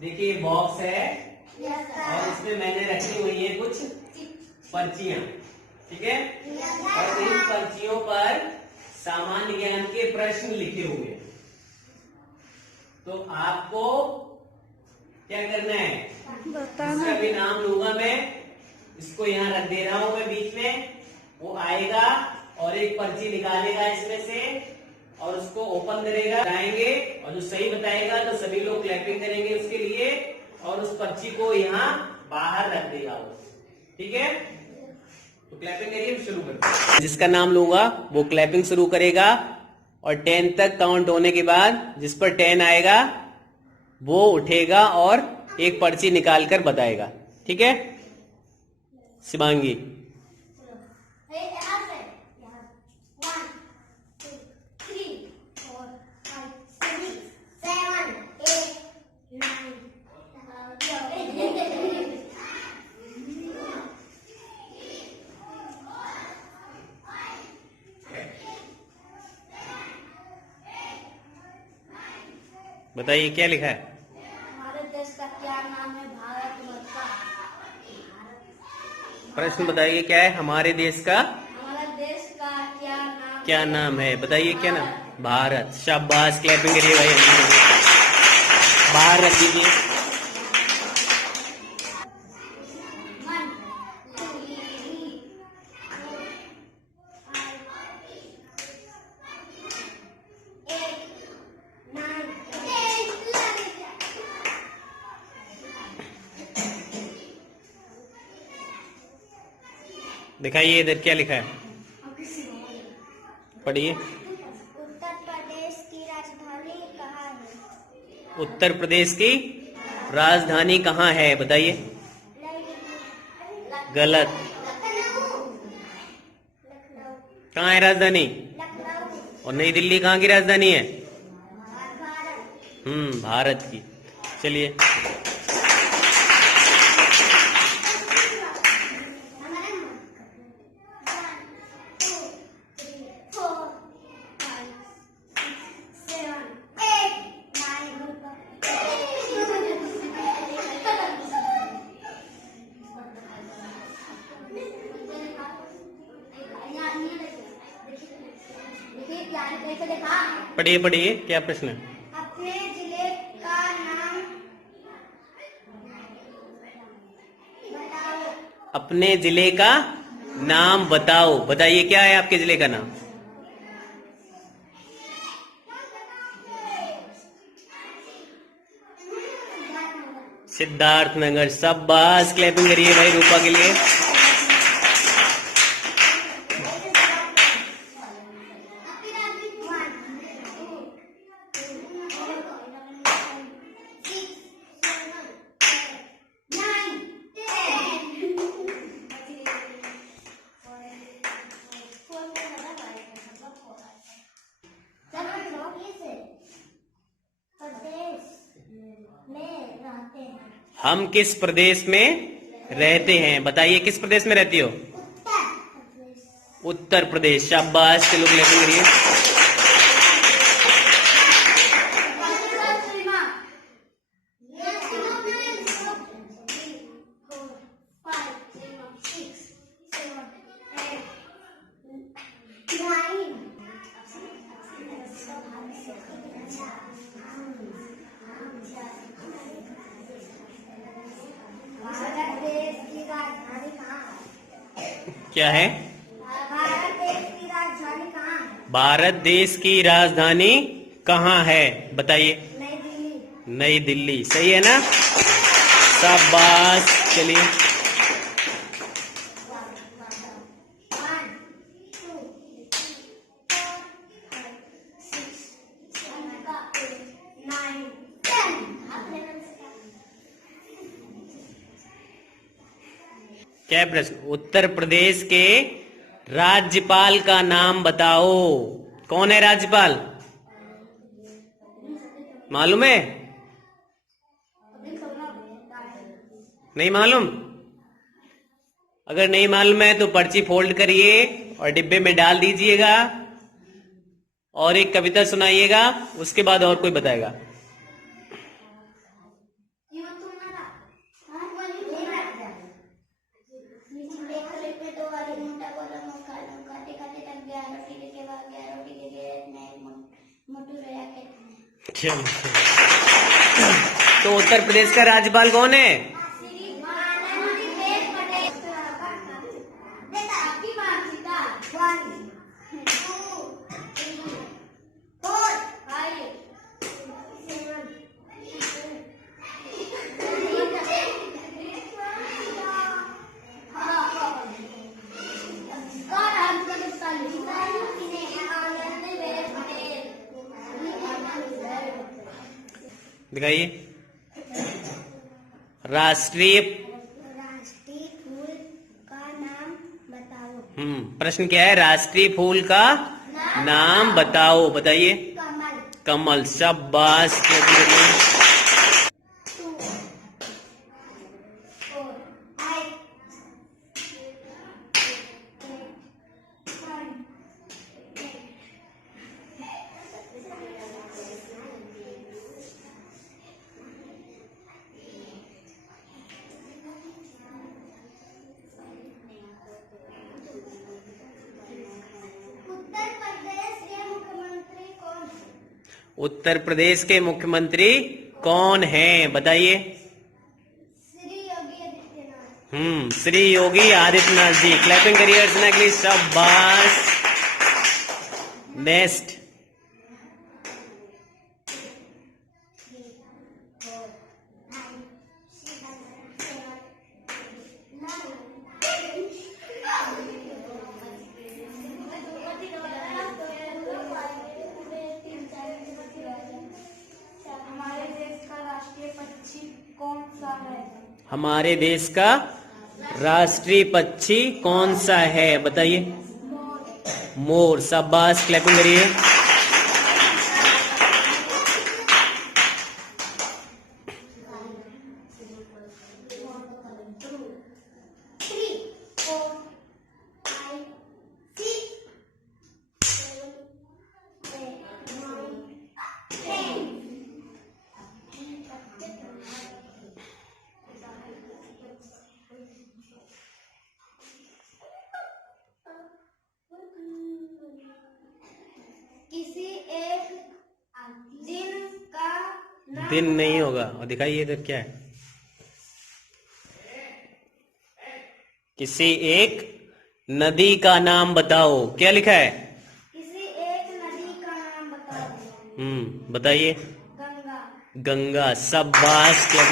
देखिए बॉक्स है और इसमें मैंने रखी हुई है कुछ पर्चियां, ठीक है। और इन पर्चियों पर सामान्य ज्ञान के प्रश्न लिखे हुए हैं। तो आपको क्या करना है, इसका भी नाम लूंगा मैं, इसको यहाँ रख दे रहा हूं मैं बीच में। वो आएगा और एक पर्ची निकालेगा इसमें से और उसको ओपन करेगा, बताएंगे, और जो सही बताएगा तो सभी लोग क्लैपिंग करेंगे उसके लिए, और उस पर्ची को यहाँ बाहर रख देगा वो, ठीक है। तो क्लैपिंग करिए, शुरू करते हैं। जिसका नाम लूंगा वो क्लैपिंग शुरू करेगा और 10 तक काउंट होने के बाद जिस पर 10 आएगा वो उठेगा और एक पर्ची निकाल कर बताएगा, ठीक है। शिवांगी, बताइए क्या लिखा है। हमारे देश का क्या नाम है? भारत माता। प्रश्न बताइए क्या है, हमारे देश का हमारे देश का क्या नाम है, बताइए क्या नाम। भारत। शाबाश, क्लैपिंग करिए भाई। बाहर रख दीजिए। दिखाइए इधर क्या लिखा है, पढ़िए। उत्तर प्रदेश की राजधानी कहाँ है? उत्तर प्रदेश की राजधानी कहाँ है, बताइए। गलत। कहाँ है राजधानी? और नई दिल्ली कहाँ की राजधानी है? भारत की। चलिए, पढ़िए पढ़िए, क्या प्रश्न है। अपने जिले का नाम बताओ। अपने जिले का नाम बताओ, बताइए क्या है आपके जिले का नाम। सिद्धार्थनगर। शाबाश, क्लैपिंग करिए भाई रूपा के लिए। हम किस प्रदेश में रहते हैं, बताइए किस प्रदेश में रहती हो। उत्तर प्रदेश। शाबाश, चलो क्लैपिंग करिए। क्या है? भारत देश की राजधानी कहाँ है? भारत देश की राजधानी कहाँ है, बताइए। नई दिल्ली। नई दिल्ली, सही है ना। शाबाश, चलिए। क्या प्रश्न, उत्तर प्रदेश के राज्यपाल का नाम बताओ। कौन है राज्यपाल, मालूम है? नहीं मालूम? अगर नहीं मालूम है तो पर्ची फोल्ड करिए और डिब्बे में डाल दीजिएगा और एक कविता सुनाइएगा, उसके बाद और कोई बताएगा। चलो। तो उत्तर प्रदेश का राज्यपाल कौन है? श्री आनंदीबेन पटेल। आपकी मार्कशीट 1 2 3 4 5 7 दिखाइए। राष्ट्रीय राष्ट्रीय फूल का नाम बताओ। प्रश्न क्या है? राष्ट्रीय फूल का नाम बताओ। बताइए। कमल। कमल। शाबाश। 2 4 5 उत्तर प्रदेश के मुख्यमंत्री कौन है? बताइए। श्री योगी आदित्यनाथ। श्री योगी आदित्यनाथ जी। क्लैपिंग करिए अर्चना के लिए। शाबाश। नेक्स्ट। हमारे देश का राष्ट्रीय पक्षी कौन सा है? हमारे देश का राष्ट्रीय पक्षी कौन सा है? बताइए। मोर। शाबाश। क्लैपिंग करिए। किसी एक दिन का दिन नहीं होगा। और दिखाइए इधर क्या है? किसी एक नदी का नाम बताओ। क्या लिखा है? किसी एक नदी का नाम बताओ। बताइए। गंगा। गंगा। शाबाश। क्या